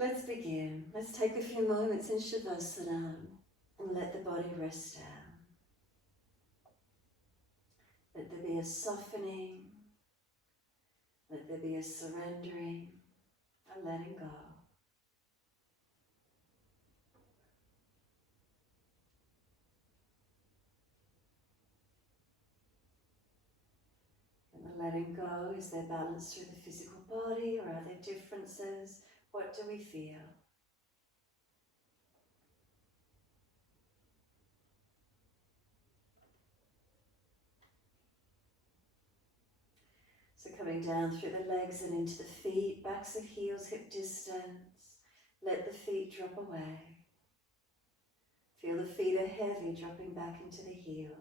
Let's begin. Let's take a few moments in Shavasana and let the body rest down. Let there be a softening. Let there be a surrendering, a letting go. And the letting go, is there balance through the physical body, or are there differences? What do we feel? So coming down through the legs and into the feet, backs of heels, hip distance. Let the feet drop away. Feel the feet are heavy, dropping back into the heels.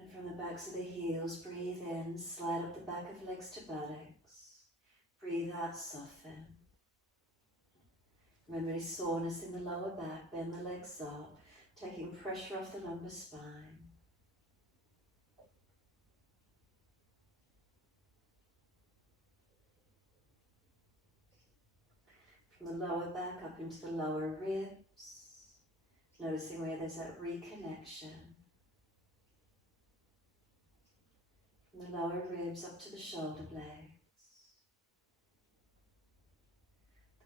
And from the backs of the heels, breathe in, slide up the back of legs to buttocks. Breathe out, soften. Remember any soreness in the lower back, bend the legs up, taking pressure off the lumbar spine. From the lower back up into the lower ribs, noticing where there's that reconnection. From the lower ribs up to the shoulder blades.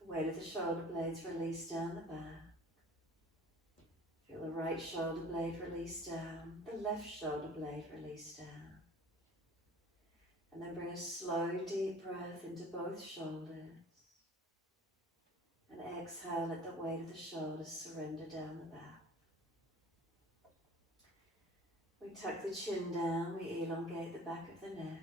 The weight of the shoulder blades release down the back. Feel the right shoulder blade release down, the left shoulder blade release down. And then bring a slow, deep breath into both shoulders. And exhale, let the weight of the shoulders surrender down the back. We tuck the chin down, we elongate the back of the neck.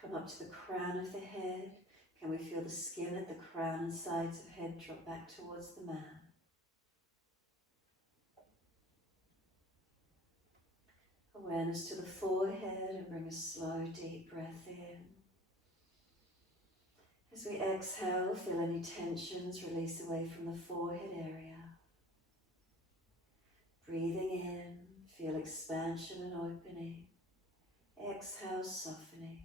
Come up to the crown of the head. Can we feel the skin at the crown and sides of head drop back towards the mat? Awareness to the forehead, and bring a slow, deep breath in. As we exhale, feel any tensions release away from the forehead area. Breathing in, feel expansion and opening. Exhale, softening.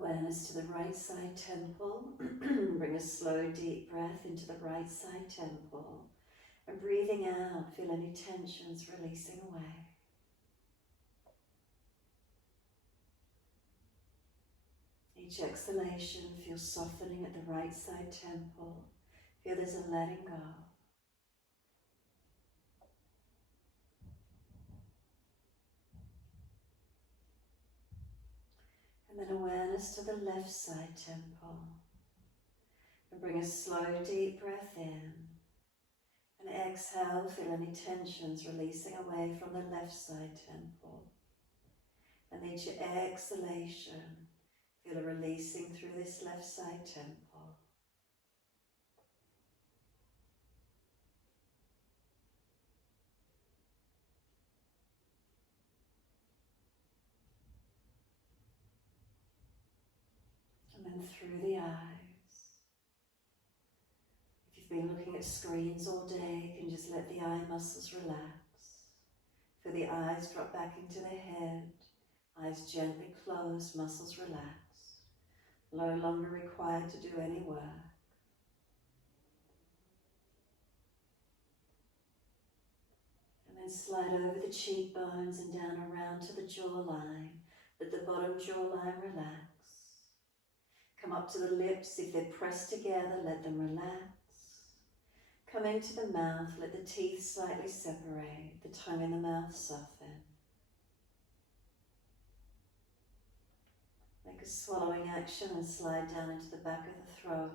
Awareness to the right side temple. Bring a slow, deep breath into the right side temple. And breathing out, feel any tensions releasing away. Each exhalation, feel softening at the right side temple. Feel there's a letting go. And then awareness to the left side temple. And bring a slow, deep breath in. And exhale, feel any tensions releasing away from the left side temple. And each exhalation, feel a releasing through this left side temple. And then through the eyes. If you've been looking at screens all day, you can just let the eye muscles relax. Feel the eyes drop back into the head. Eyes gently closed, muscles relaxed. No longer required to do any work. And then slide over the cheekbones and down around to the jawline. Let the bottom jawline relax. Come up to the lips. If they're pressed together, let them relax. Come into the mouth, let the teeth slightly separate, the tongue in the mouth soften. Make a swallowing action and slide down into the back of the throat.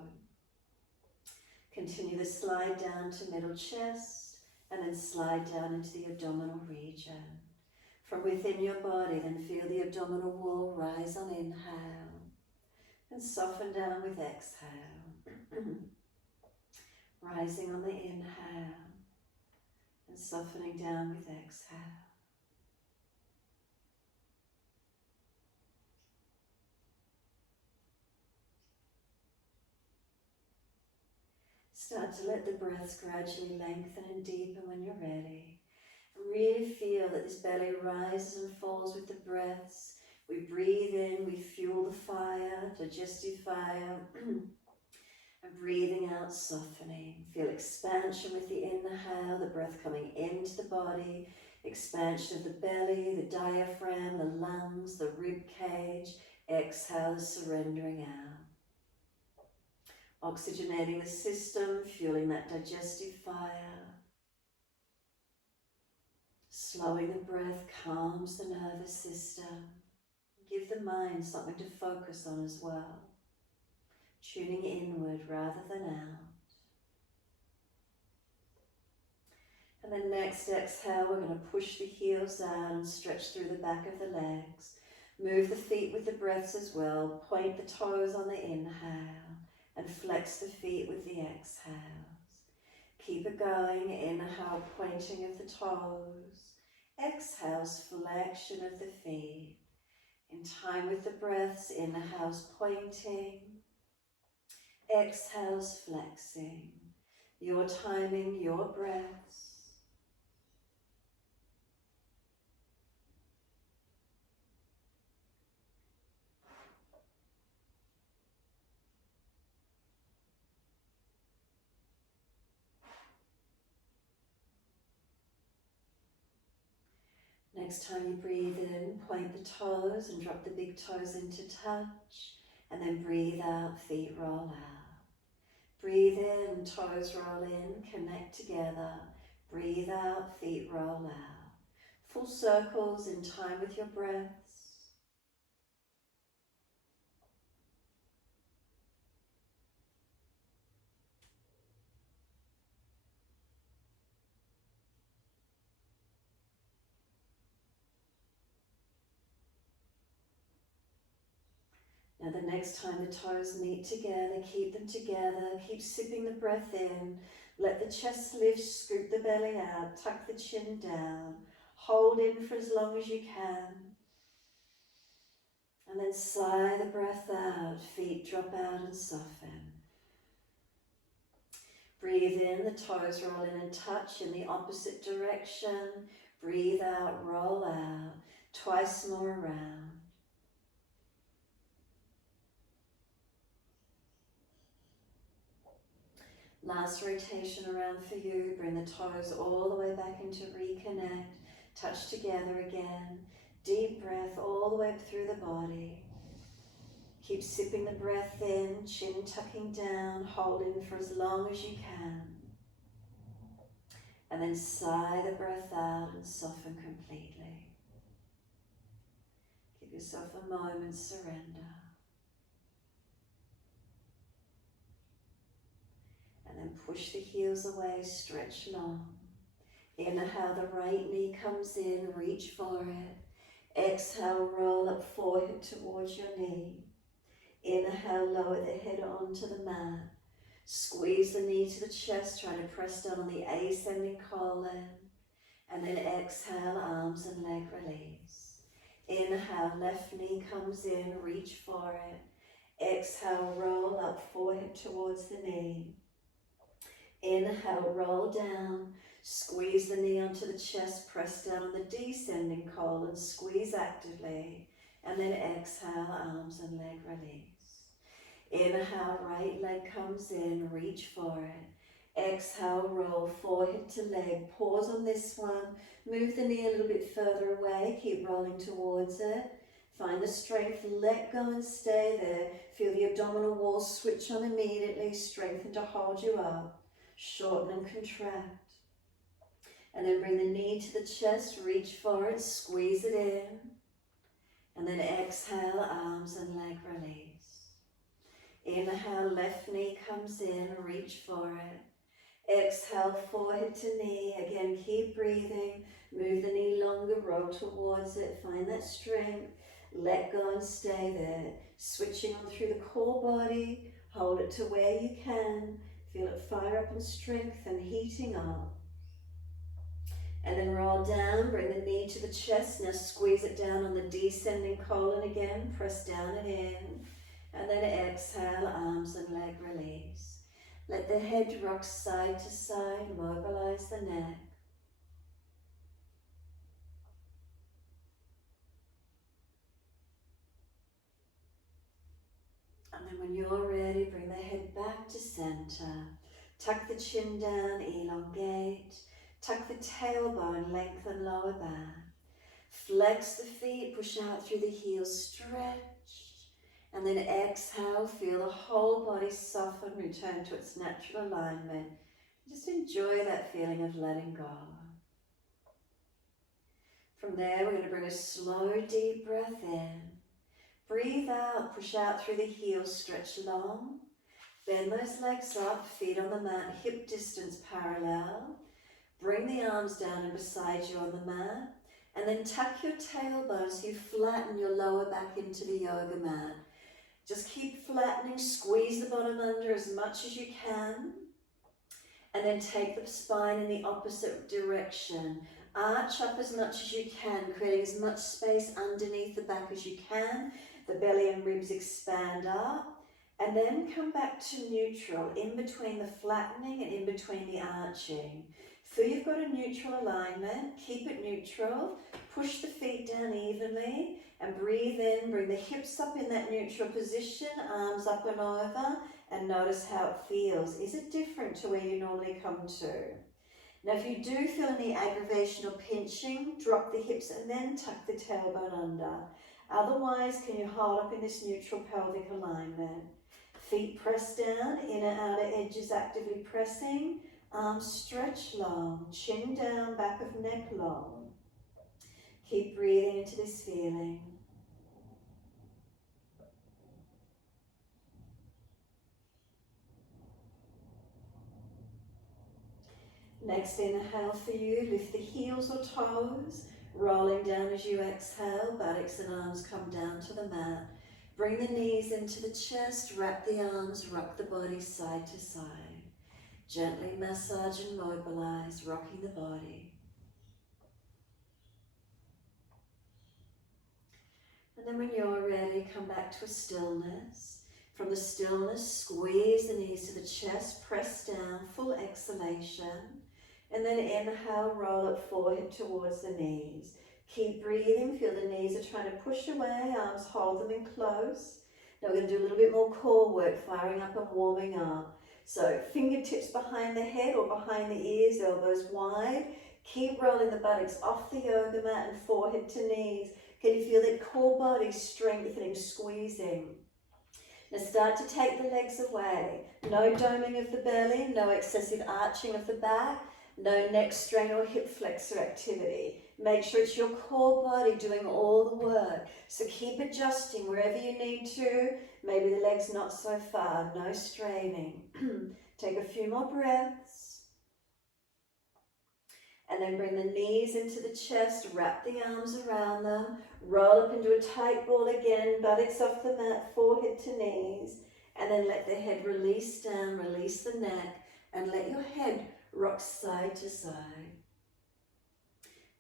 Continue the slide down to middle chest and then slide down into the abdominal region. From within your body, then feel the abdominal wall rise on inhale and soften down with exhale. Rising on the inhale and softening down with exhale. Start to let the breaths gradually lengthen and deepen when you're ready. Really feel that this belly rises and falls with the breaths. We breathe in, we fuel the fire, digestive fire, and breathing out, softening. Feel expansion with the inhale, the breath coming into the body, expansion of the belly, the diaphragm, the lungs, the rib cage. Exhale, surrendering out. Oxygenating the system, fueling that digestive fire. Slowing the breath calms the nervous system. Give the mind something to focus on as well. Tuning inward rather than out. And then next exhale, we're going to push the heels out and stretch through the back of the legs. Move the feet with the breaths as well. Point the toes on the inhale and flex the feet with the exhales. Keep it going. Inhale, pointing of the toes. Exhales, flexion of the feet. In time with the breaths, inhales, pointing. Exhales, flexing. Your timing, your breaths. Next time you breathe in, point the toes and drop the big toes into touch, and then breathe out, feet roll out. Breathe in, toes roll in, connect together. Breathe out, feet roll out. Full circles in time with your breaths. Now the next time the toes meet together, keep them together, keep sipping the breath in, let the chest lift, scoop the belly out, tuck the chin down, hold in for as long as you can, and then sigh the breath out, feet drop out and soften. Breathe in, the toes roll in and touch in the opposite direction, breathe out, roll out, twice more around. Last rotation around for you, bring the toes all the way back into reconnect, touch together again, deep breath all the way up through the body. Keep sipping the breath in, chin tucking down, hold in for as long as you can. And then sigh the breath out and soften completely. Give yourself a moment, surrender. And then push the heels away, stretch long. Inhale, the right knee comes in, reach for it. Exhale, roll up forehead towards your knee. Inhale, lower the head onto the mat. Squeeze the knee to the chest, try to press down on the ascending colon. And then exhale, arms and leg release. Inhale, left knee comes in, reach for it. Exhale, roll up forehead towards the knee. Inhale, roll down, squeeze the knee onto the chest, press down on the descending colon, squeeze actively, and then exhale, arms and leg release. Inhale, right leg comes in, reach for it. Exhale, roll forehead to leg, pause on this one, move the knee a little bit further away, keep rolling towards it. Find the strength, let go and stay there. Feel the abdominal wall switch on immediately, strengthen to hold you up. Shorten and contract. And then bring the knee to the chest, reach for it, squeeze it in. And then exhale, arms and leg release. Inhale, left knee comes in, reach for it. Exhale, forehead to knee. Again, keep breathing. Move the knee longer, roll towards it. Find that strength. Let go and stay there. Switching on through the core body. Hold it to where you can. Feel it fire up and strengthen, heating up. And then roll down, bring the knee to the chest. Now squeeze it down on the descending colon again. Press down and in. And then exhale, arms and leg release. Let the head rock side to side, mobilize the neck. And then when you're ready, bring the head back to center. Tuck the chin down, elongate. Tuck the tailbone, lengthen lower back. Flex the feet, push out through the heels, stretch. And then exhale, feel the whole body soften, return to its natural alignment. Just enjoy that feeling of letting go. From there, we're going to bring a slow, deep breath in. Breathe out, push out through the heels, stretch long. Bend those legs up, feet on the mat, hip distance parallel. Bring the arms down and beside you on the mat. And then tuck your tailbone so you flatten your lower back into the yoga mat. Just keep flattening, squeeze the bottom under as much as you can. And then take the spine in the opposite direction. Arch up as much as you can, creating as much space underneath the back as you can. The belly and ribs expand up. And then come back to neutral, in between the flattening and in between the arching. Feel you've got a neutral alignment, keep it neutral, push the feet down evenly and breathe in, bring the hips up in that neutral position, arms up and over, and notice how it feels. Is it different to where you normally come to? Now if you do feel any aggravation or pinching, drop the hips and then tuck the tailbone under. Otherwise, can you hold up in this neutral pelvic alignment? Feet press down, inner outer edges actively pressing. Arms stretch long, chin down, back of neck long. Keep breathing into this feeling. Next inhale for you, lift the heels or toes, rolling down as you exhale, buttocks and arms come down to the mat. Bring the knees into the chest, wrap the arms, rock the body side to side. Gently massage and mobilize, rocking the body. And then when you're ready, come back to a stillness. From the stillness, squeeze the knees to the chest, press down, full exhalation. And then inhale, roll it forward towards the knees. Keep breathing, feel the knees are trying to push away, arms hold them in close. Now we're going to do a little bit more core work, firing up and warming up. So fingertips behind the head or behind the ears, elbows wide. Keep rolling the buttocks off the yoga mat and forehead to knees. Can you feel that core body strengthening, squeezing? Now start to take the legs away. No doming of the belly, no excessive arching of the back, no neck strain or hip flexor activity. Make sure it's your core body doing all the work. So keep adjusting wherever you need to. Maybe the legs not so far, no straining. Take a few more breaths. And then bring the knees into the chest, wrap the arms around them, roll up into a tight ball again, buttocks off the mat, forehead to knees, and then let the head release down, release the neck, and let your head rock side to side.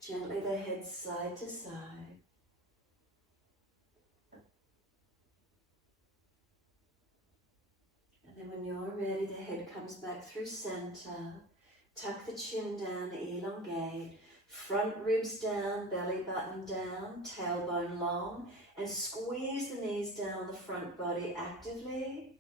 Gently the head side to side. And then when you're ready, the head comes back through center. Tuck the chin down, elongate. Front ribs down, belly button down, tailbone long. And squeeze the knees down on the front body actively.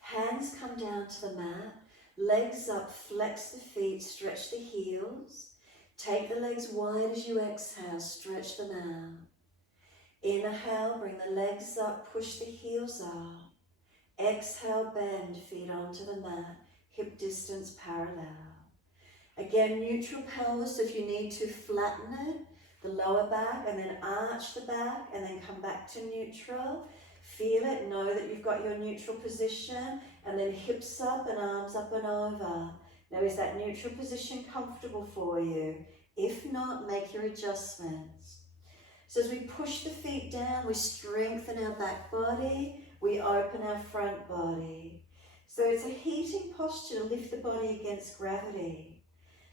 Hands come down to the mat. Legs up, flex the feet, stretch the heels. Take the legs wide as you exhale, stretch them out. Inhale, bring the legs up, push the heels up. Exhale, bend, feet onto the mat. hip distance parallel. Again, neutral pelvis, if you need to flatten it, the lower back, and then arch the back, and then come back to neutral. Feel it, know that you've got your neutral position, and then hips up and arms up and over. Now, is that neutral position comfortable for you? If not, make your adjustments. So as we push the feet down, we strengthen our back body, we open our front body. So it's a heating posture to lift the body against gravity.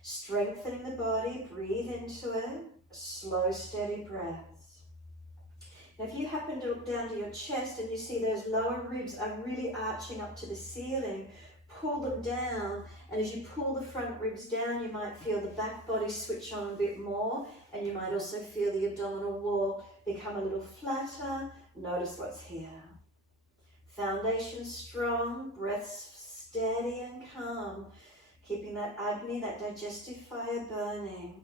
Strengthening the body, breathe into it, slow, steady breaths. Now if you happen to look down to your chest and you see those lower ribs are really arching up to the ceiling, pull them down, and as you pull the front ribs down, you might feel the back body switch on a bit more, and you might also feel the abdominal wall become a little flatter. Notice what's here. Foundation strong, breath steady and calm, keeping that Agni, that digestive fire burning.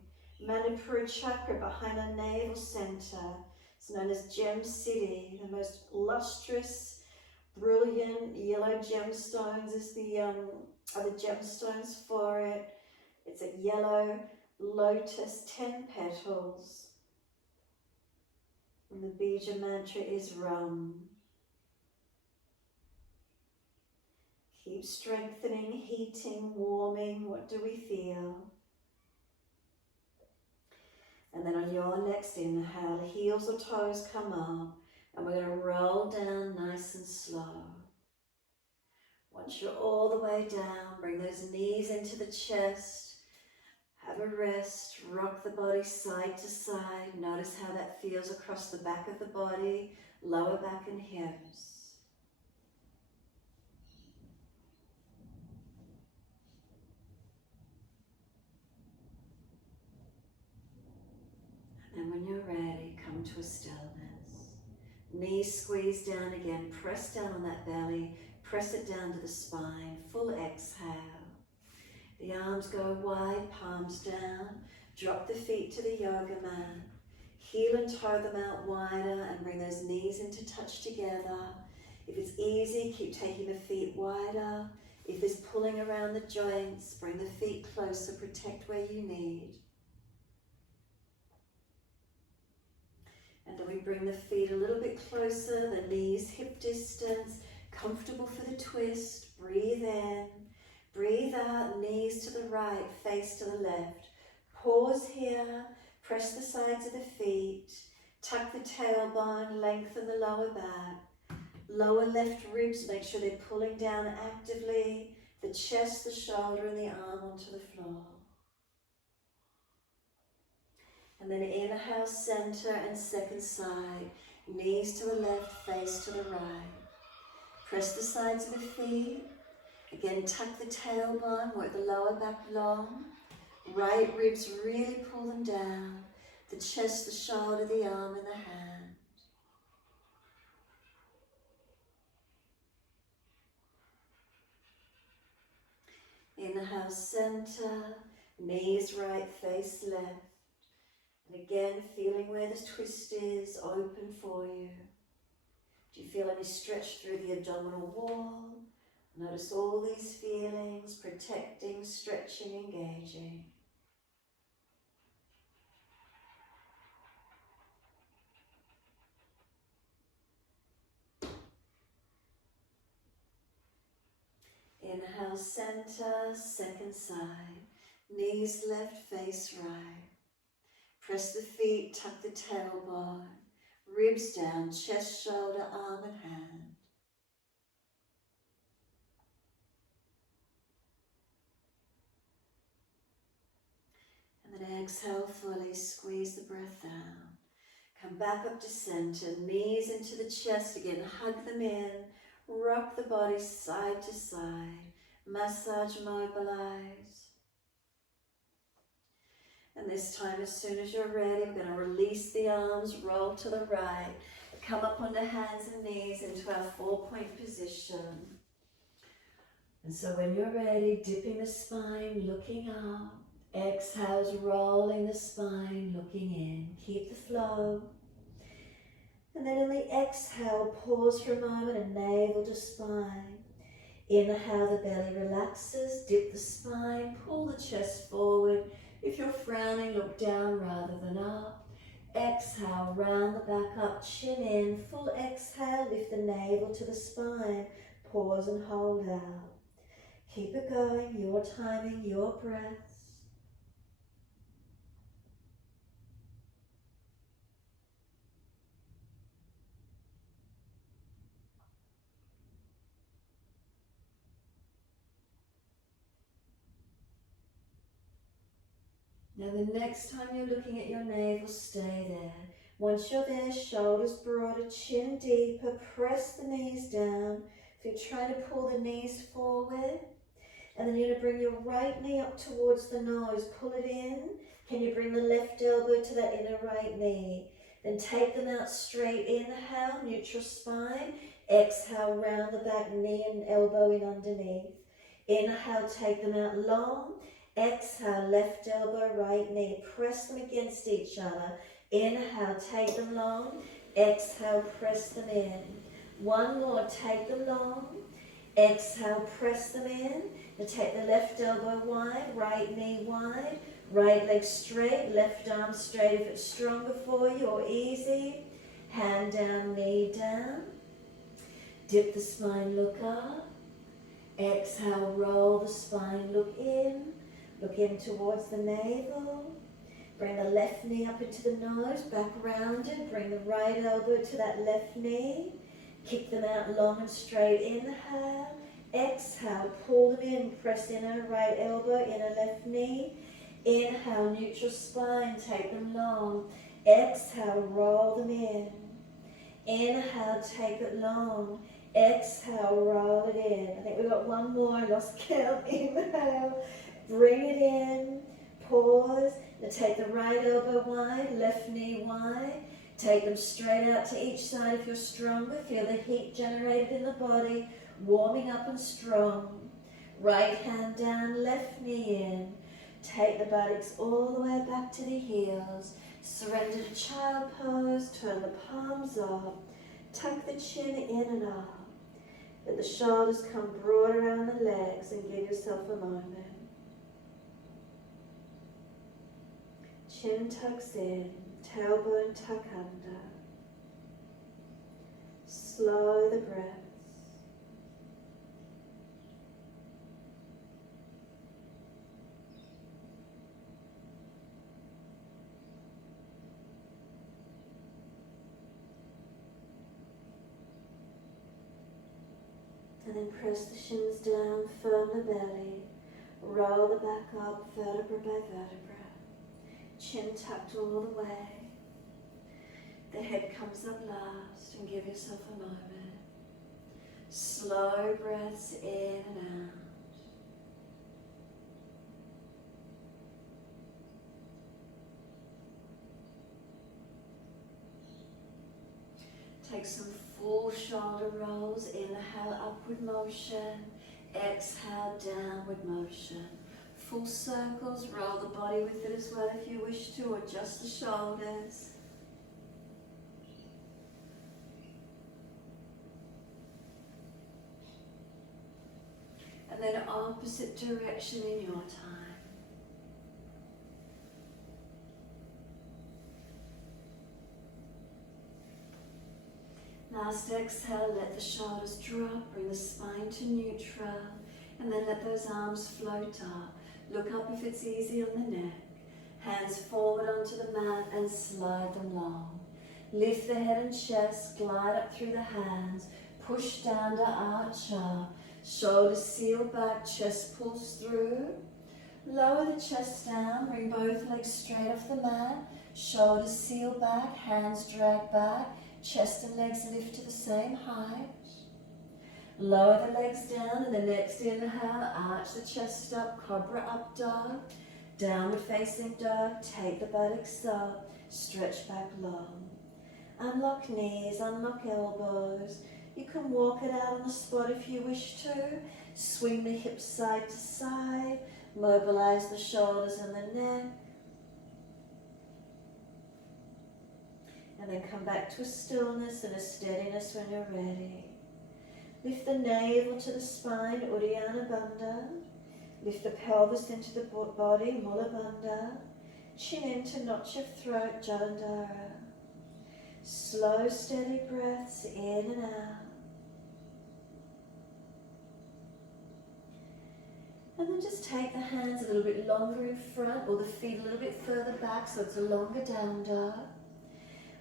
Manipura Chakra behind our navel center. It's known as Gem City, the most lustrous, brilliant yellow gemstones are the gemstones for it. It's a yellow lotus, 10 petals. And the Bija mantra is Ram. Keep strengthening, heating, warming. What do we feel? And then on your next inhale, heels or toes come up, and we're going to roll down nice and slow. Once you're all the way down, bring those knees into the chest. Have a rest, rock the body side to side. Notice how that feels across the back of the body, lower back and hips. And when you're ready, come to a stillness. Knees squeeze down again, press down on that belly, press it down to the spine, full exhale. The arms go wide, palms down, drop the feet to the yoga mat. Heel and toe them out wider and bring those knees into touch together. If it's easy, keep taking the feet wider. If there's pulling around the joints, bring the feet closer, protect where you need. And then we bring the feet a little bit closer, the knees hip distance, comfortable for the twist. Breathe in, breathe out, knees to the right, face to the left. Pause here, press the sides of the feet, tuck the tailbone, lengthen the lower back. Lower left ribs, make sure they're pulling down actively, the chest, the shoulder and the arm onto the floor. And then inhale, center and second side. Knees to the left, face to the right. Press the sides of the feet. Again, tuck the tailbone, work the lower back long. Right ribs, really pull them down. The chest, the shoulder, the arm and the hand. Inhale, center. Knees right, face left. And again, feeling where the twist is open for you. Do you feel any stretch through the abdominal wall? Notice all these feelings, protecting, stretching, engaging. Inhale, center, second side. Knees left, face right. Press the feet, tuck the tailbone, ribs down, chest, shoulder, arm and hand. And then exhale fully, squeeze the breath down. Come back up to center, knees into the chest again, hug them in, rock the body side to side, massage, mobilize. And this time, as soon as you're ready, we're going to release the arms, roll to the right, come up onto hands and knees into our 4-point position. And so when you're ready, dipping the spine, looking up, exhales, rolling the spine, looking in. Keep the flow. And then in the exhale, pause for a moment and navel to spine. Inhale, the belly relaxes, dip the spine, pull the chest forward. If you're frowning, look down rather than up. Exhale, round the back up, chin in. Full exhale, lift the navel to the spine. Pause and hold out. Keep it going, your timing, your breaths. Now the next time you're looking at your navel, stay there. Once you're there, shoulders broader, chin deeper, press the knees down. If you're trying to pull the knees forward, and then you're going to bring your right knee up towards the nose, pull it in. Can you bring the left elbow to that inner right knee? Then take them out straight, inhale, neutral spine. Exhale, round the back, knee and elbow in underneath. Inhale, take them out long. Exhale, left elbow, right knee. Press them against each other. Inhale, take them long. Exhale, press them in. One more, take them long. Exhale, press them in. Now take the left elbow wide, right knee wide, right leg straight, left arm straight if it's stronger for you or easy. Hand down, knee down. Dip the spine, look up. Exhale, roll the spine, look in. Look in towards the navel. Bring the left knee up into the nose, back rounded. Bring the right elbow to that left knee. Kick them out long and straight. Inhale. Exhale, pull them in. Press inner right elbow, inner left knee. Inhale, neutral spine. Take them long. Exhale, roll them in. Inhale, take it long. Exhale, roll it in. I think we've got one more. I lost count. Inhale. Bring it in. Pause. Now take the right elbow wide, left knee wide. Take them straight out to each side if you're stronger. Feel the heat generated in the body, warming up and strong. Right hand down, left knee in. Take the buttocks all the way back to the heels. Surrender to child pose, turn the palms up. Tuck the chin in and up. Let the shoulders come broad around the legs and give yourself a moment. Chin tucks in, tailbone tuck under. Slow the breaths. And then press the shins down, firm the belly, roll the back up, vertebra by vertebra. Chin tucked all the way. The head comes up last and give yourself a moment. Slow breaths in and out. Take some full shoulder rolls. Inhale, upward motion. Exhale, downward motion. Full circles, roll the body with it as well if you wish to, or just the shoulders. And then opposite direction in your time. Last exhale, let the shoulders drop, bring the spine to neutral, and then let those arms float up. Look up if it's easy on the neck. Hands forward onto the mat and slide them long. Lift the head and chest, glide up through the hands, push down to arch up. Shoulders seal back, chest pulls through. Lower the chest down, bring both legs straight off the mat. Shoulders seal back, hands drag back, chest and legs lift to the same height. Lower the legs down, and the next inhale, arch the chest up, cobra up dog. Downward facing dog, take the buttocks up, stretch back long. Unlock knees, unlock elbows. You can walk it out on the spot if you wish to. Swing the hips side to side, mobilize the shoulders and the neck. And then come back to a stillness and a steadiness when you're ready. Lift the navel to the spine, Uddiyana Bandha. Lift the pelvis into the body, Mula Bandha. Chin into notch of throat, Jalandhara. Slow, steady breaths in and out. And then just take the hands a little bit longer in front, or the feet a little bit further back so it's a longer down dog.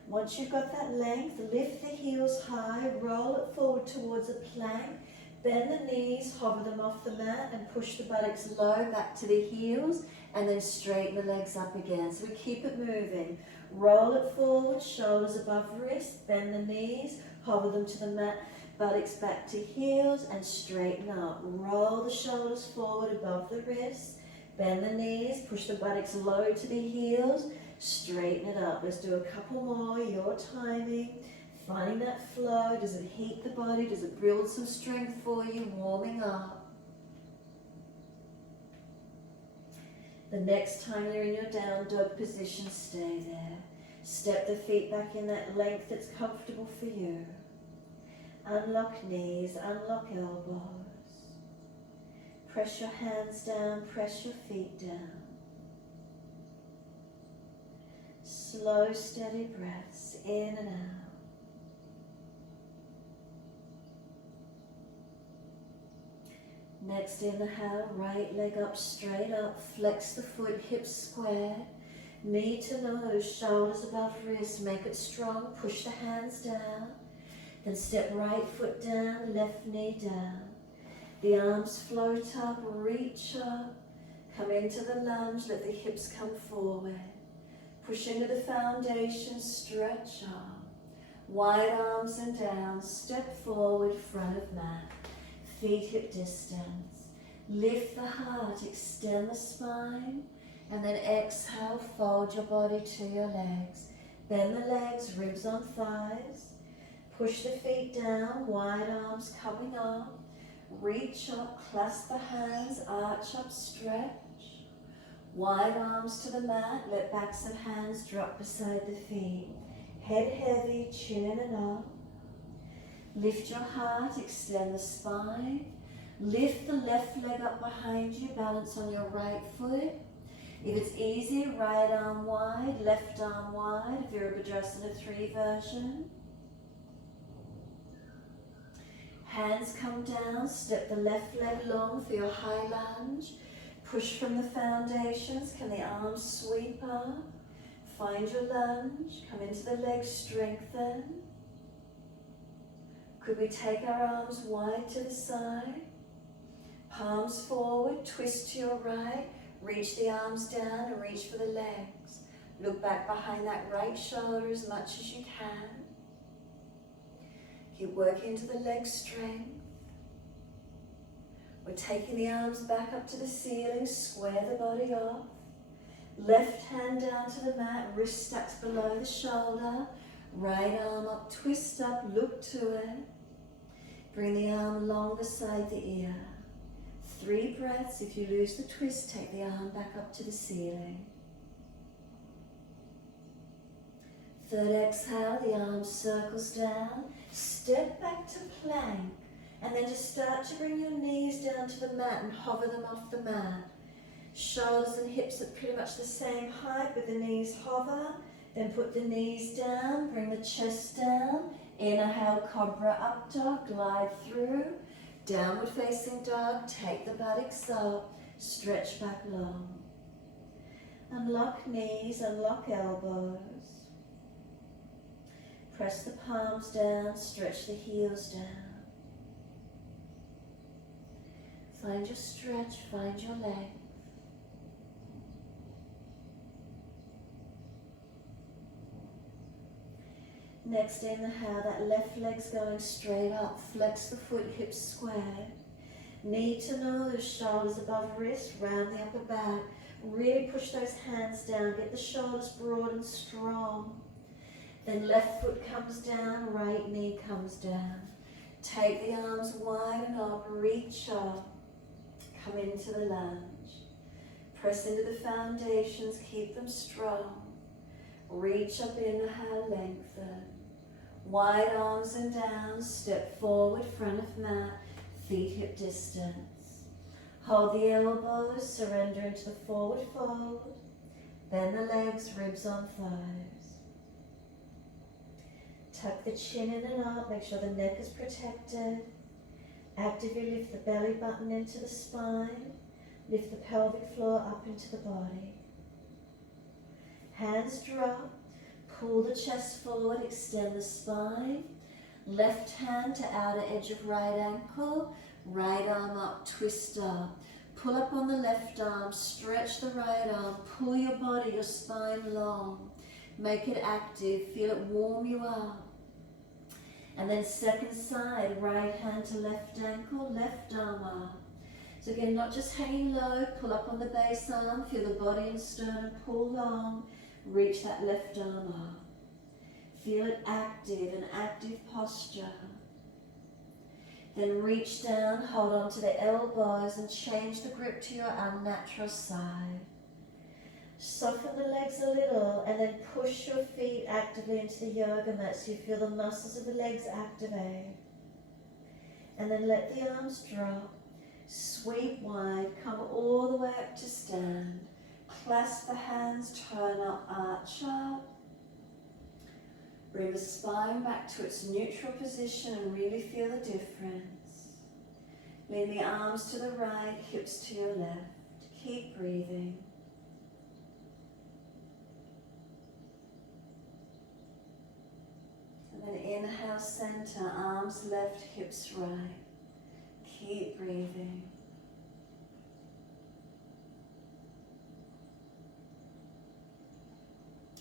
Once you've got that length, lift the heels high, roll it forward towards a plank, bend the knees, hover them off the mat and push the buttocks low back to the heels and then straighten the legs up again. So we keep it moving. Roll it forward, shoulders above wrist, bend the knees, hover them to the mat, buttocks back to heels and straighten up. Roll the shoulders forward above the wrists, bend the knees, push the buttocks low to the heels, straighten it up. Let's do a couple more, your timing. Finding that flow. Does it heat the body? Does it build some strength for you? Warming up. The next time you're in your down dog position, stay there. Step the feet back in that length that's comfortable for you. Unlock knees, unlock elbows. Press your hands down, press your feet down. Slow, steady breaths in and out. Next inhale, right leg up, straight up, flex the foot, hips square, knee to nose, shoulders above wrist, make it strong, push the hands down, then step right foot down, left knee down. The arms float up, reach up, come into the lunge, let the hips come forward. Push into the foundation, stretch up, wide arms and down, step forward, front of mat. Feet hip distance. Lift the heart, extend the spine, and then exhale, fold your body to your legs. Bend the legs, ribs on thighs. Push the feet down, wide arms coming up. Reach up, clasp the hands, arch up, stretch. Wide arms to the mat, let backs of hands drop beside the feet. Head heavy, chin in and up. Lift your heart, extend the spine. Lift the left leg up behind you, balance on your right foot. If it's easy, right arm wide, left arm wide, Virabhadrasana 3 version. Hands come down, step the left leg long for your high lunge. Push from the foundations, can the arms sweep up? Find your lunge, come into the legs, strengthen. Could we take our arms wide to the side? Palms forward, twist to your right, reach the arms down and reach for the legs. Look back behind that right shoulder as much as you can. Keep working to the leg strength. We're taking the arms back up to the ceiling, square the body off. Left hand down to the mat, wrist stacks below the shoulder. Right arm up, twist up, look to it. Bring the arm along beside the ear. 3 breaths. If you lose the twist, take the arm back up to the ceiling. 3rd exhale, the arm circles down. Step back to plank. And then just start to bring your knees down to the mat and hover them off the mat. Shoulders and hips are pretty much the same height, but the knees hover. Then put the knees down, bring the chest down. Inhale, Cobra up dog, glide through. Downward facing dog, take the buttocks up, stretch back long. Unlock knees, unlock elbows. Press the palms down, stretch the heels down. Find your stretch, find your length. Next inhale, that left leg's going straight up. Flex the foot, hips squared. Knee to nose, shoulders above wrist, round the upper back. Really push those hands down, get the shoulders broad and strong. Then left foot comes down, right knee comes down. Take the arms wide and up, reach up. Come into the lunge. Press into the foundations, keep them strong. Reach up, inhale, lengthen. Wide arms and down, step forward, front of mat, feet hip distance. Hold the elbows, surrender into the forward fold. Bend the legs, ribs on thighs. Tuck the chin in and up, make sure the neck is protected. Actively lift the belly button into the spine. Lift the pelvic floor up into the body. Hands drop. Pull the chest forward, extend the spine. Left hand to outer edge of right ankle. Right arm up, twist up. Pull up on the left arm, stretch the right arm. Pull your body, your spine long. Make it active, feel it warm you up. And then second side, right hand to left ankle, left arm up. So again, not just hanging low, pull up on the base arm, feel the body and sternum pull long. Reach that left arm up. Feel it active, an active posture. Then reach down, hold on to the elbows and change the grip to your unnatural side. Soften the legs a little and then push your feet actively into the yoga mat so you feel the muscles of the legs activate. And then let the arms drop, sweep wide, come all the way up to stand. Clasp the hands, turn up, arch up. Bring the spine back to its neutral position and really feel the difference. Lean the arms to the right, hips to your left. Keep breathing. And then inhale, center, arms left, hips right. Keep breathing.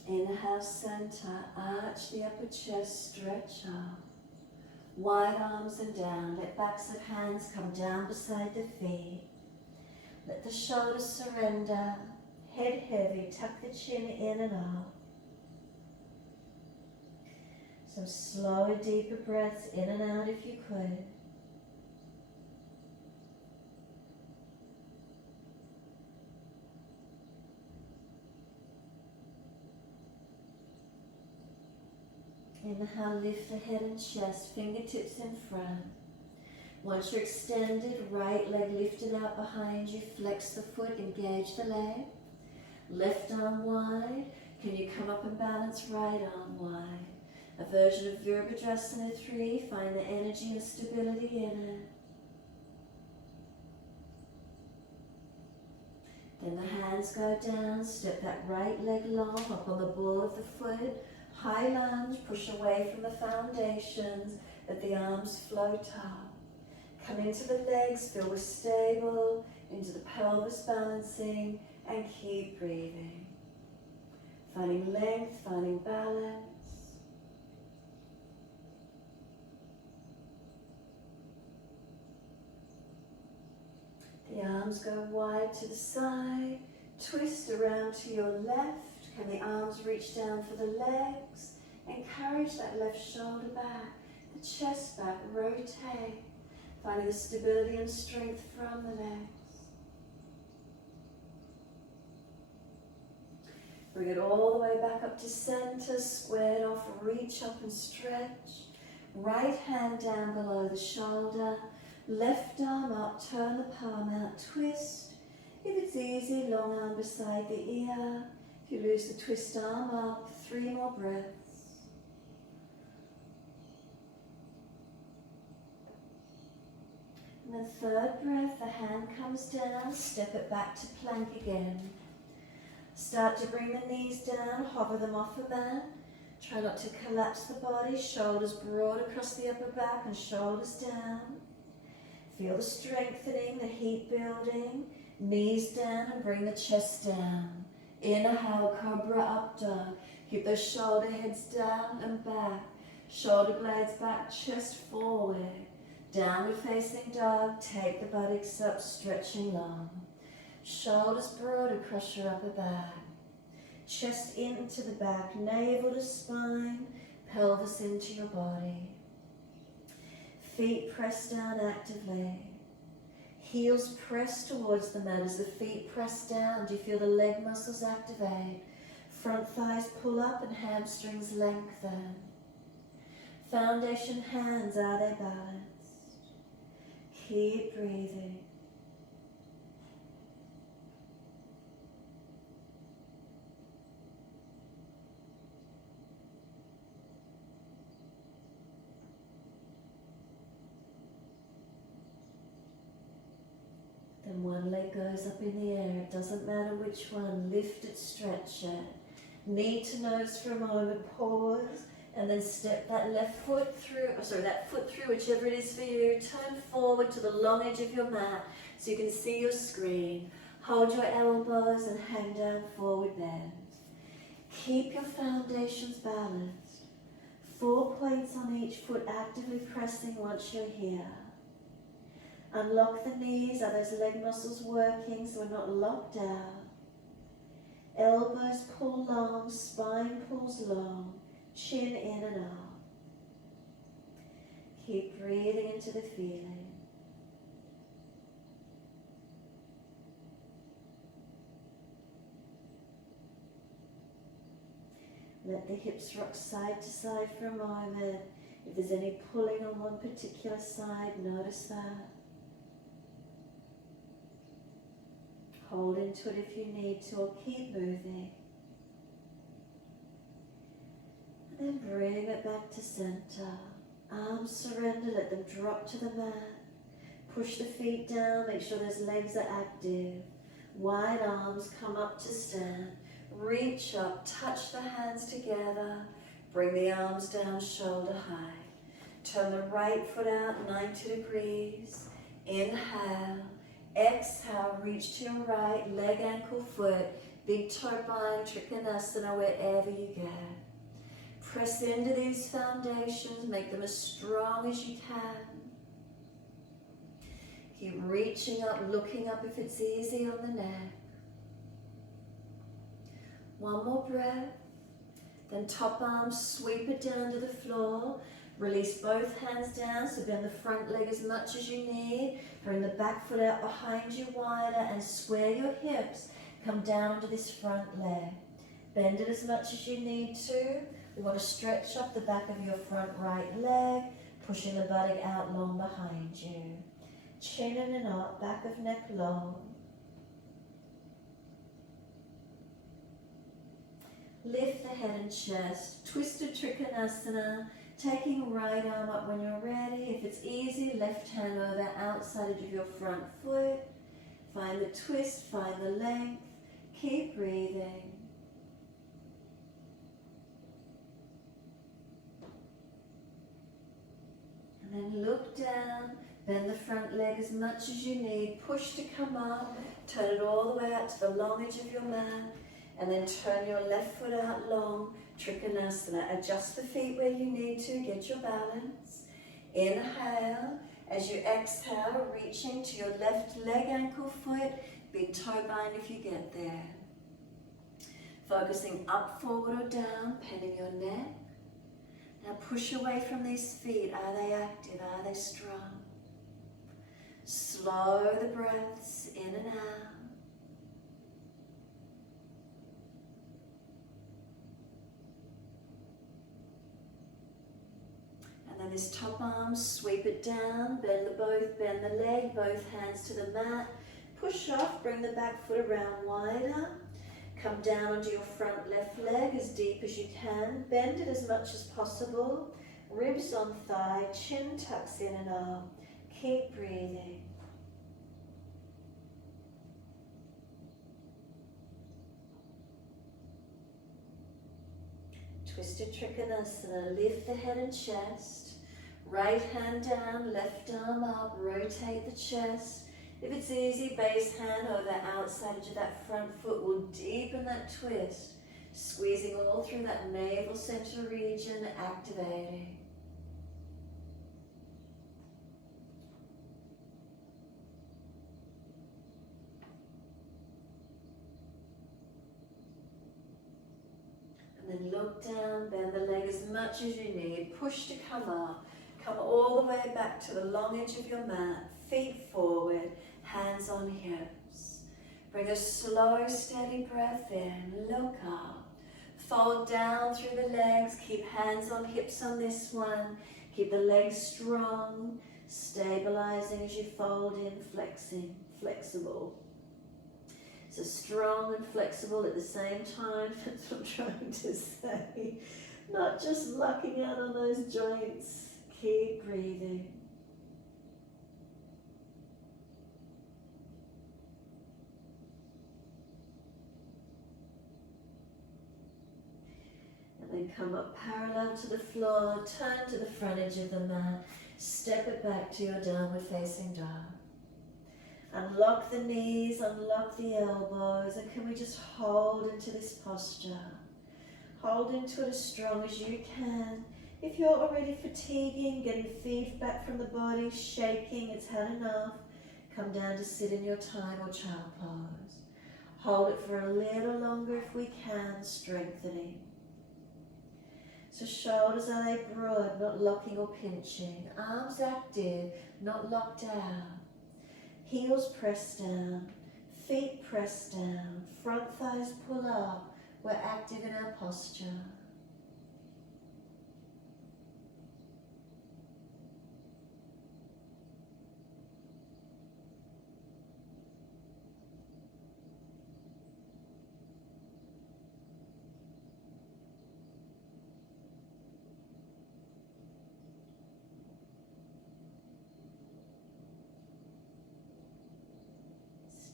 Inhale, center, arch the upper chest, stretch up. Wide arms and down, let backs of hands come down beside the feet. Let the shoulders surrender, head heavy, tuck the chin in and up. Some slower, deeper breaths in and out if you could. Inhale, lift the head and chest, fingertips in front. Once you're extended, right leg lifted out behind you, flex the foot, engage the leg. Left arm wide. Can you come up and balance right arm wide? A version of Virabhadrasana 3, find the energy and stability in it. Then the hands go down, step that right leg long up on the ball of the foot. High lunge, push away from the foundations, let the arms float up. Come into the legs, feel we're stable, into the pelvis balancing, and keep breathing. Finding length, finding balance. The arms go wide to the side, twist around to your left. Can the arms reach down for the legs? Encourage that left shoulder back, the chest back, rotate. Finding the stability and strength from the legs. Bring it all the way back up to center, squared off, reach up and stretch. Right hand down below the shoulder, left arm up, turn the palm out, twist. If it's easy, long arm beside the ear. If you lose the twist arm up, 3 more breaths. And then third breath, the hand comes down, step it back to plank again. Start to bring the knees down, hover them off the mat. Try not to collapse the body, shoulders broad across the upper back and shoulders down. Feel the strengthening, the heat building. Knees down and bring the chest down. Inhale, cobra up dog. Keep those shoulder heads down and back. Shoulder blades back, chest forward. Downward facing dog, take the buttocks up, stretching long. Shoulders broad across your upper back. Chest into the back, navel to spine, pelvis into your body. Feet press down actively. Heels press towards the mat as the feet press down. Do you feel the leg muscles activate? Front thighs pull up and hamstrings lengthen. Foundation hands, are they balanced? Keep breathing. Then one leg goes up in the air, it doesn't matter which one, lift it, stretch it. Knee to nose for a moment, pause, and then step that left foot through, that foot through, whichever it is for you. Turn forward to the long edge of your mat so you can see your screen. Hold your elbows and hang down, forward bend. Keep your foundations balanced. 4 points on each foot, actively pressing once you're here. Unlock the knees, are those leg muscles working so we're not locked out? Elbows pull long, spine pulls long, chin in and out. Keep breathing into the feeling. Let the hips rock side to side for a moment. If there's any pulling on one particular side, notice that. Hold into it if you need to, or keep moving. And then bring it back to center. Arms surrender, let them drop to the mat. Push the feet down, make sure those legs are active. Wide arms, come up to stand. Reach up, touch the hands together. Bring the arms down, shoulder high. Turn the right foot out 90 degrees. Inhale. Exhale, reach to your right, leg, ankle, foot, big toe bind, Trikonasana, wherever you go. Press into these foundations, make them as strong as you can. Keep reaching up, looking up if it's easy on the neck. One more breath, then top arm, sweep it down to the floor. Release both hands down, so bend the front leg as much as you need. Bring the back foot out behind you wider and square your hips. Come down onto this front leg. Bend it as much as you need to. We want to stretch up the back of your front right leg, pushing the buttock out long behind you. Chin in and up, back of neck long. Lift the head and chest, twisted Trikonasana. Taking right arm up when you're ready. If it's easy, left hand over outside edge of your front foot. Find the twist, find the length. Keep breathing. And then look down. Bend the front leg as much as you need. Push to come up. Turn it all the way out to the long edge of your mat. And then turn your left foot out long. Trikonasana. Adjust the feet where you need to, get your balance. Inhale. As you exhale, reaching to your left leg, ankle, foot, big toe bind if you get there. Focusing up, forward or down, pending your neck. Now push away from these feet. Are they active? Are they strong? Slow the breaths in and out. And then this top arm, sweep it down, bend the leg, both hands to the mat. Push off, bring the back foot around wider. Come down onto your front left leg as deep as you can. Bend it as much as possible. Ribs on thigh, chin tucks in and up. Keep breathing. Twisted Trikonasana, lift the head and chest. Right hand down, left arm up, rotate the chest. If it's easy, base hand over the outside edge of that front foot will deepen that twist, squeezing all through that navel center region, activating. And then look down, bend the leg as much as you need, push to come up. Come all the way back to the long edge of your mat, feet forward, hands on hips. Bring a slow, steady breath in, look up. Fold down through the legs. Keep hands on hips on this one. Keep the legs strong, stabilizing as you fold in, flexing, flexible. So strong and flexible at the same time, that's what I'm trying to say. Not just locking out on those joints. Keep breathing. And then come up parallel to the floor, turn to the front edge of the mat, step it back to your downward facing dog. Unlock the knees, unlock the elbows, and can we just hold into this posture? Hold into it as strong as you can. If you're already fatiguing, getting feedback from the body, shaking, it's had enough, come down to sit in your time or child pose. Hold it for a little longer if we can, strengthening. So shoulders, are they broad, not locking or pinching? Arms active, not locked out. Heels press down, feet press down, front thighs pull up. We're active in our posture.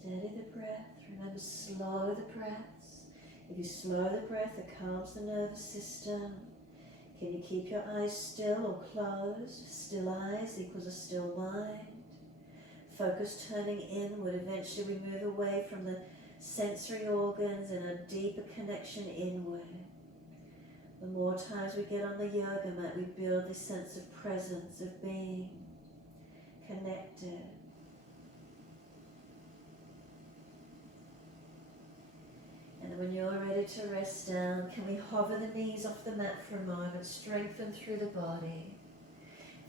Steady the breath. Remember, slow the breaths. If you slow the breath, it calms the nervous system. Can you keep your eyes still or closed? Still eyes equals a still mind. Focus turning inward. Eventually we move away from the sensory organs and a deeper connection inward. The more times we get on the yoga mat, we build this sense of presence, of being connected. And when you're ready to rest down, can we hover the knees off the mat for a moment, strengthen through the body.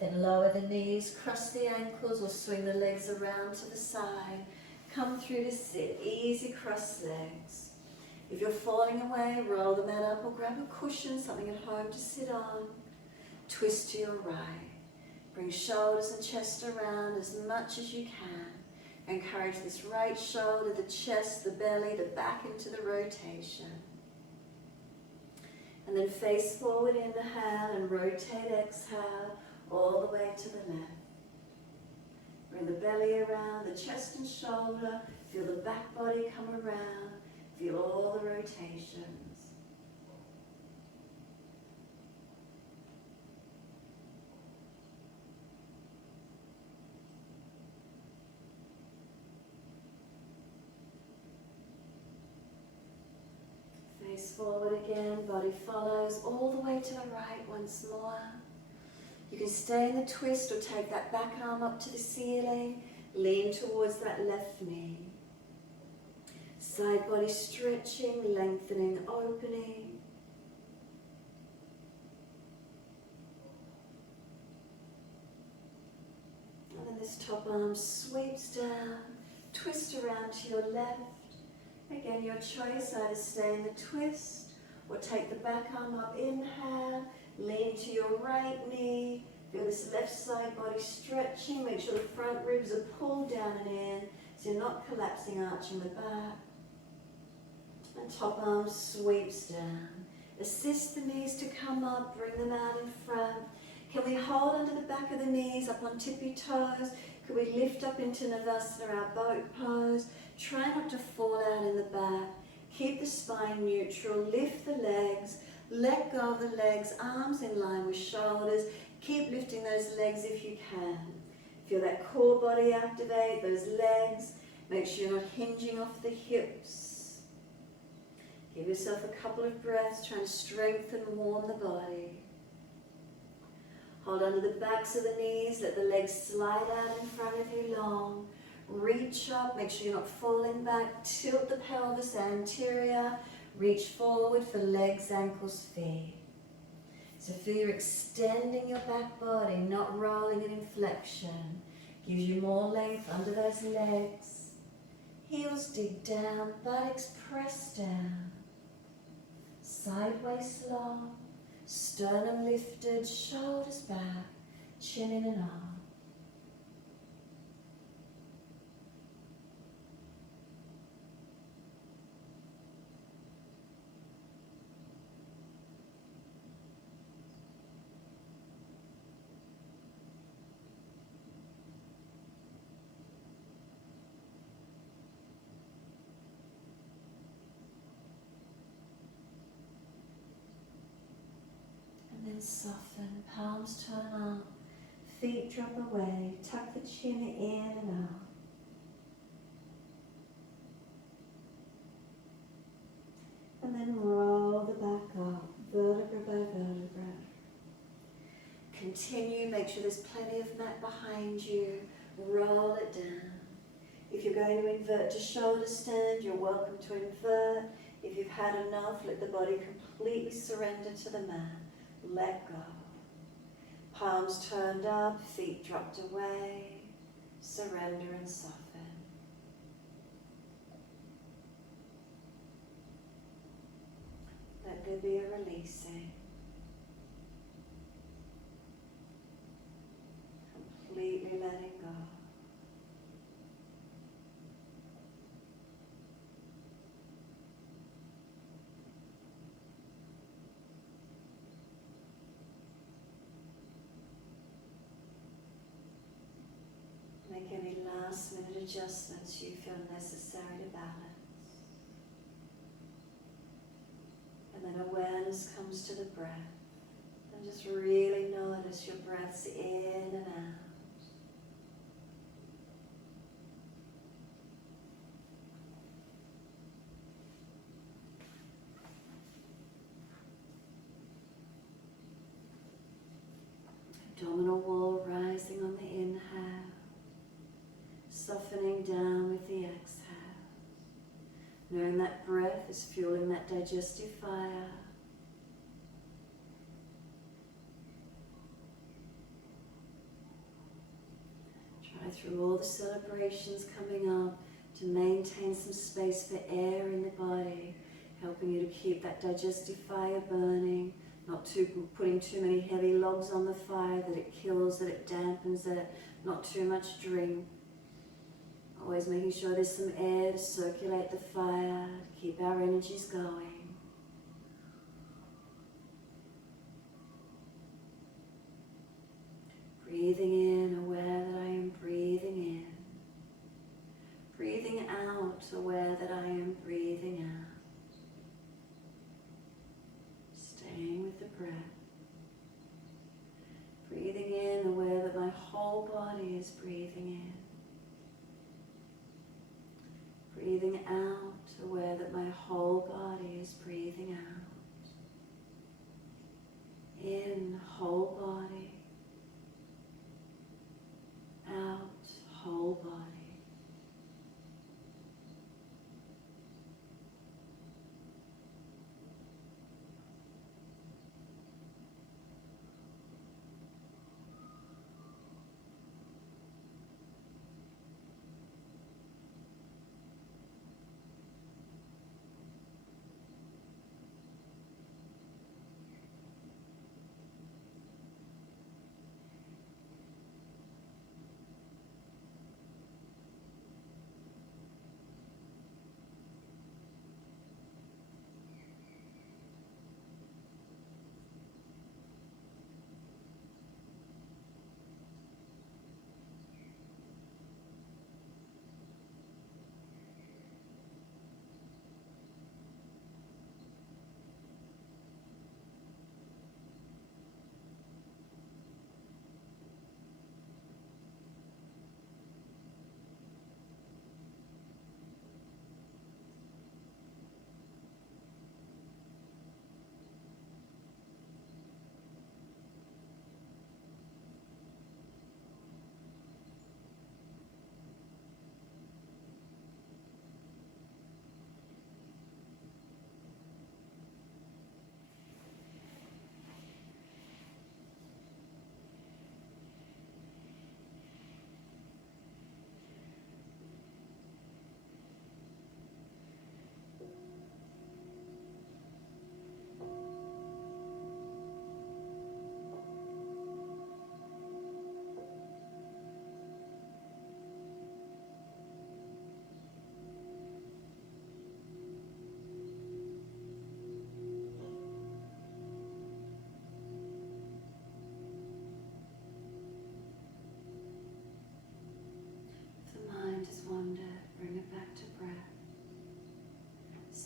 Then lower the knees, cross the ankles or swing the legs around to the side. Come through to sit, easy cross legs. If you're falling away, roll the mat up or grab a cushion, something at home to sit on. Twist to your right. Bring shoulders and chest around as much as you can. Encourage this right shoulder, the chest, the belly, the back into the rotation. And then face forward, inhale, and rotate, exhale, all the way to the left. Bring the belly around, the chest and shoulder, feel the back body come around, feel all the rotations. Face forward again, body follows all the way to the right once more. You can stay in the twist or take that back arm up to the ceiling, lean towards that left knee. Side body stretching, lengthening, opening. And then this top arm sweeps down, twist around to your left. Again, your choice, either stay in the twist or take the back arm up, inhale, lean to your right knee, feel this left side body stretching, make sure the front ribs are pulled down and in, so you're not collapsing, arching the back. And top arm sweeps down. Assist the knees to come up, bring them out in front. Can we hold under the back of the knees, up on tippy toes? Can we lift up into Navasana, our boat pose? Try not to fall out in the back. Keep the spine neutral, lift the legs, let go of the legs, arms in line with shoulders. Keep lifting those legs if you can. Feel that core body activate, those legs. Make sure you're not hinging off the hips. Give yourself a couple of breaths, trying to strengthen and warm the body. Hold under the backs of the knees, let the legs slide out in front of you long. Reach up, make sure you're not falling back. Tilt the pelvis anterior. Reach forward for legs, ankles, feet. So feel you're extending your back body, not rolling it in flexion. Gives you more length under those legs. Heels dig down, buttocks press down. Sideways long, sternum lifted, shoulders back, chin in and out. And then soften, palms turn up, feet drop away, tuck the chin in and out. And then roll the back up, vertebra by vertebra. Continue, make sure there's plenty of mat behind you. Roll it down. If you're going to invert to shoulder stand, you're welcome to invert. If you've had enough, let the body completely surrender to the mat. Let go. Palms turned up, feet dropped away. Surrender and soften. Let there be a releasing. Completely letting go. Make any last minute adjustments you feel necessary to balance. And then awareness comes to the breath. And just really notice your breaths in and out. Abdominal wall rising on the inhale, softening down with the exhale. Knowing that breath is fueling that digestive fire. Try through all the celebrations coming up to maintain some space for air in the body, helping you to keep that digestive fire burning. Not putting too many heavy logs on the fire that it kills, that it dampens it. Not too much drink. Always making sure there's some air to circulate the fire, to keep our energies going. Breathing in, aware that I am breathing in. Breathing out, aware that I am breathing out. Staying with the breath. Breathing in, aware that my whole body is breathing in. Breathing out, aware that my whole body is breathing out. In, whole body. Out, whole body.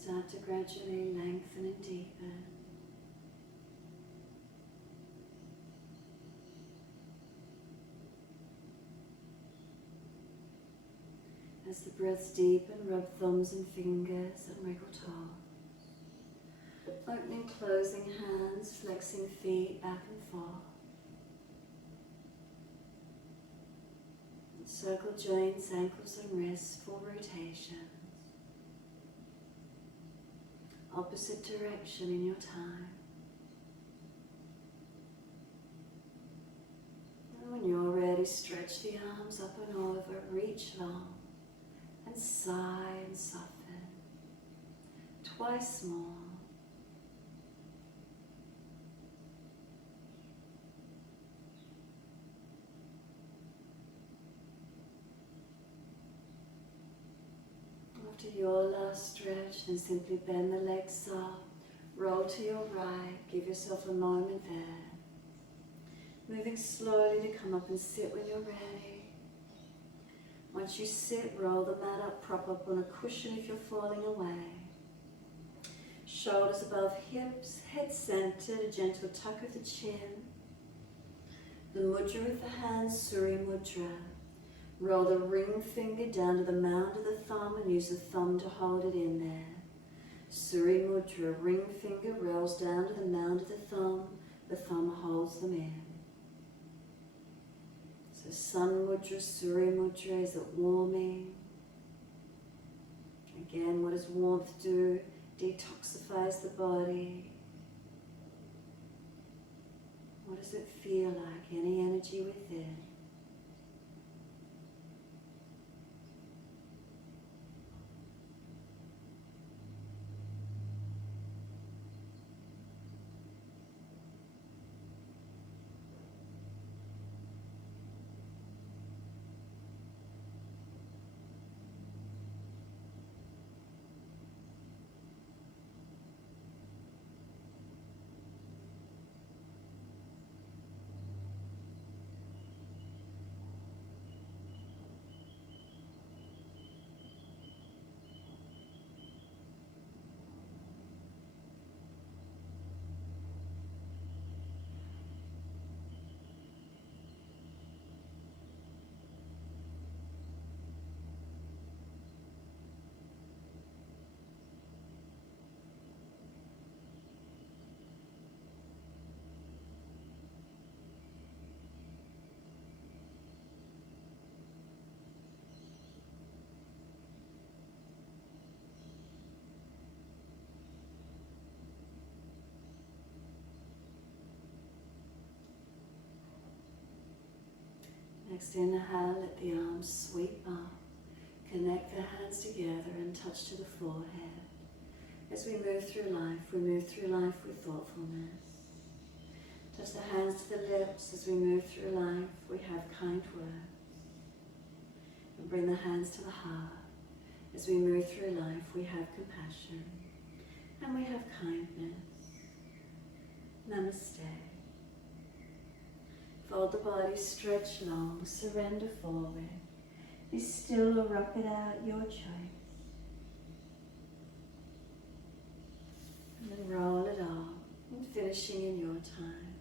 start to gradually lengthen and deepen. As the breaths deepen, rub thumbs and fingers and wriggle toes. Opening, closing hands, flexing feet back and forth. Circle joints, ankles and wrists, full rotations. Opposite direction in your time. And when you're ready, stretch the arms up and over, reach long, and sigh and soften. Twice more. After your last stretch, then simply bend the legs up, roll to your right, give yourself a moment there. Moving slowly to come up and sit when you're ready. Once you sit, roll the mat up, prop up on a cushion if you're falling away. Shoulders above hips, head centered, a gentle tuck of the chin. The mudra with the hands, Surya Mudra. Roll the ring finger down to the mound of the thumb and use the thumb to hold it in there. Surya Mudra, ring finger rolls down to the mound of the thumb holds them in. So Sun Mudra, Surya Mudra, is it warming? Again, what does warmth do? Detoxifies the body. What does it feel like? Any energy within? Next inhale, let the arms sweep up. Connect the hands together and touch to the forehead. As we move through life with thoughtfulness. Touch the hands to the lips. As we move through life, we have kind words. And bring the hands to the heart. As we move through life, we have compassion. And we have kindness. Namaste. Fold the body, stretch long, surrender forward. Be still or rock it out, your choice. And then roll it off, and finishing in your time.